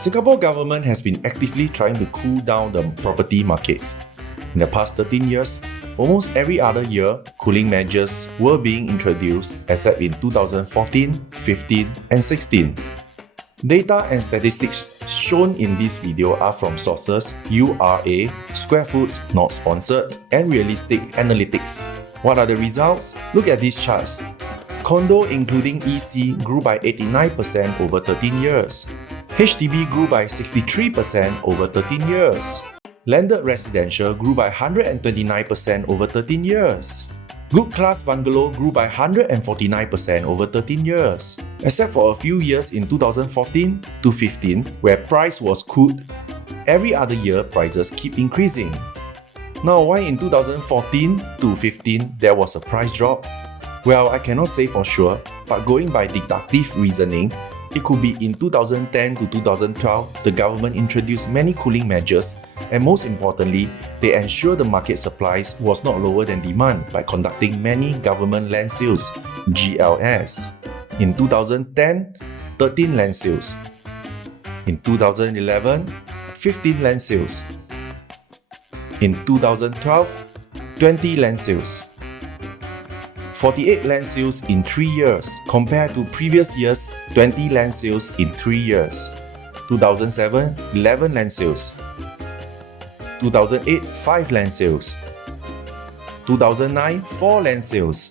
Singapore government has been actively trying to cool down the property market. In the past 13 years, almost every other year, cooling measures were being introduced except in 2014, 15 and 16. Data and statistics shown in this video are from sources URA, Square Foot, not sponsored, and Realistic Analytics. What are the results? Look at these charts. Condo including EC grew by 89% over 13 years. HDB grew by 63% over 13 years. Landed residential grew by 129% over 13 years. Good class bungalow grew by 149% over 13 years. Except for a few years in 2014 to 15 where price was cooled, every other year prices keep increasing. Now why in 2014 to 15 there was a price drop? Well, I cannot say for sure, but going by deductive reasoning, it could be in 2010 to 2012, the government introduced many cooling measures, and most importantly, they ensured the market supplies was not lower than demand by conducting many government land sales, GLS. In 2010, 13 land sales. In 2011, 15 land sales. In 2012, 20 land sales. 48 land sales in 3 years compared to previous years 20 land sales in 3 years. 2007, 11 land sales. 2008, 5 land sales. 2009, 4 land sales.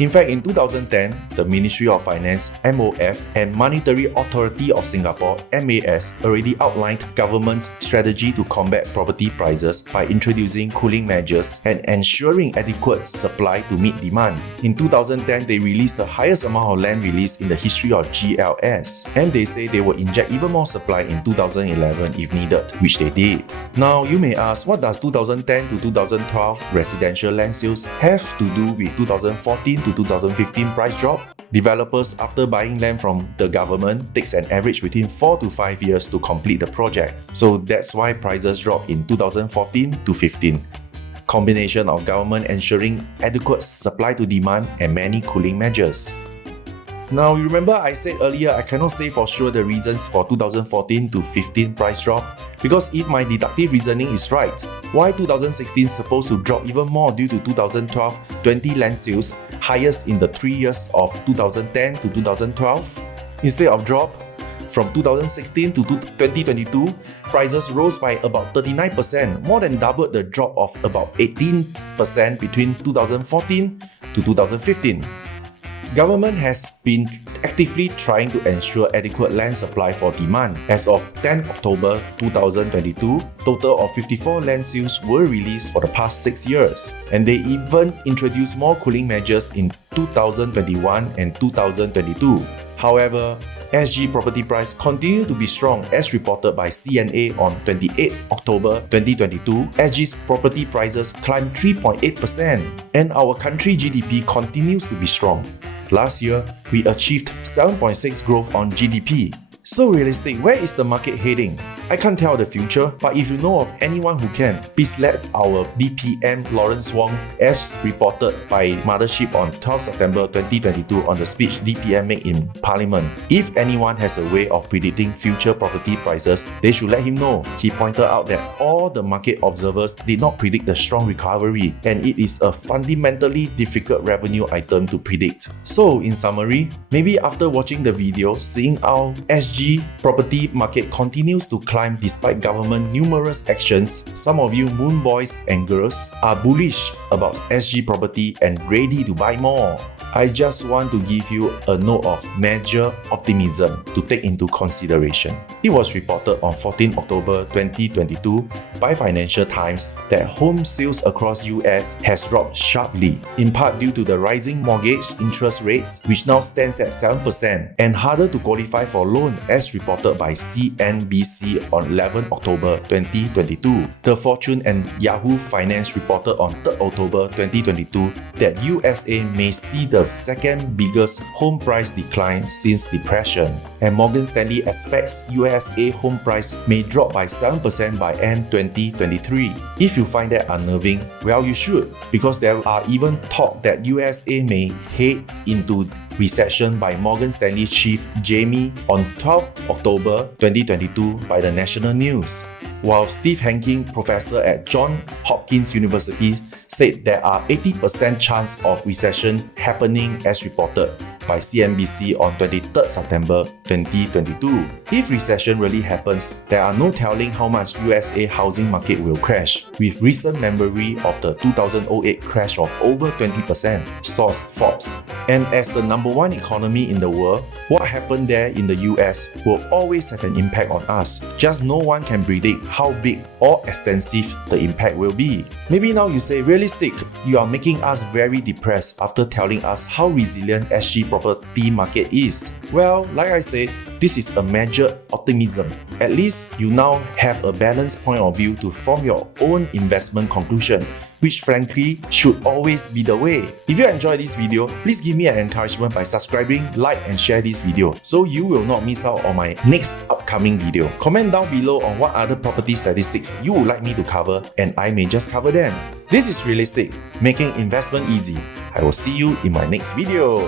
In fact, in 2010, the Ministry of Finance (MOF) and Monetary Authority of Singapore (MAS) already outlined government's strategy to combat property prices by introducing cooling measures and ensuring adequate supply to meet demand. In 2010, they released the highest amount of land release in the history of GLS, and they say they will inject even more supply in 2011 if needed, which they did. Now, you may ask, what does 2010 to 2012 residential land sales have to do with 2014 to 2015 price drop? Developers, after buying land from the government, takes an average between 4 to 5 years to complete the project. So that's why prices dropped in 2014 to 15. Combination of government ensuring adequate supply to demand and many cooling measures. Now, you remember I said earlier I cannot say for sure the reasons for 2014 to 15 price drop? Because if my deductive reasoning is right, why 2016 is supposed to drop even more due to 2012 20 land sales, highest in the 3 years of 2010 to 2012? Instead of drop, from 2016 to 2022, prices rose by about 39%, more than double the drop of about 18% between 2014 to 2015. Government has been actively trying to ensure adequate land supply for demand. As of 10 October 2022, total of 54 land sales were released for the past 6 years, and they even introduced more cooling measures in 2021 and 2022. However, SG property price continued to be strong as reported by CNA on 28 October 2022. SG's property prices climbed 3.8% and our country GDP continues to be strong. Last year, we achieved 7.6% growth on GDP. So realistic, where is the market heading? I can't tell the future, but if you know of anyone who can, please let our DPM Lawrence Wong, as reported by Mothership on 12 September 2022 on the speech DPM made in Parliament. If anyone has a way of predicting future property prices, they should let him know. He pointed out that all the market observers did not predict the strong recovery, and it is a fundamentally difficult revenue item to predict. So in summary, maybe after watching the video, seeing how SG property market continues to climb despite government numerous actions, some of you moon boys and girls are bullish about SG property and ready to buy more. I just want to give you a note of major optimism to take into consideration. It was reported on 14 October 2022 by Financial Times that home sales across US has dropped sharply, in part due to the rising mortgage interest rates, which now stands at 7%, and harder to qualify for loan as reported by CNBC on 11 October 2022. The Fortune and Yahoo Finance reported on 3 October 2022 that USA may see the second biggest home price decline since Depression, and Morgan Stanley expects USA home price may drop by 7% by end 2022 2023. If you find that unnerving, well, you should, because there are even talk that USA may head into recession by Morgan Stanley chief Jamie on 12 October 2022 by the National News. While Steve Hanking, professor at Johns Hopkins University, said there are 80% chance of recession happening as reported by CNBC on 23 September 2022. If recession really happens, there are no telling how much USA housing market will crash, with recent memory of the 2008 crash of over 20%, source Forbes. And as the #1 economy in the world, what happened there in the US will always have an impact on us. Just no one can predict how big or extensive the impact will be. Maybe now you say, realistic, you are making us very depressed after telling us how resilient SG property market is. Well, like I said, this is a measured optimism. At least you now have a balanced point of view to form your own investment conclusion, which frankly should always be the way. If you enjoyed this video, please give me an encouragement by subscribing, like and share this video so you will not miss out on my next upcoming video. Comment down below on what other property statistics you would like me to cover and I may just cover them. This is Realistic, making investment easy. I will see you in my next video.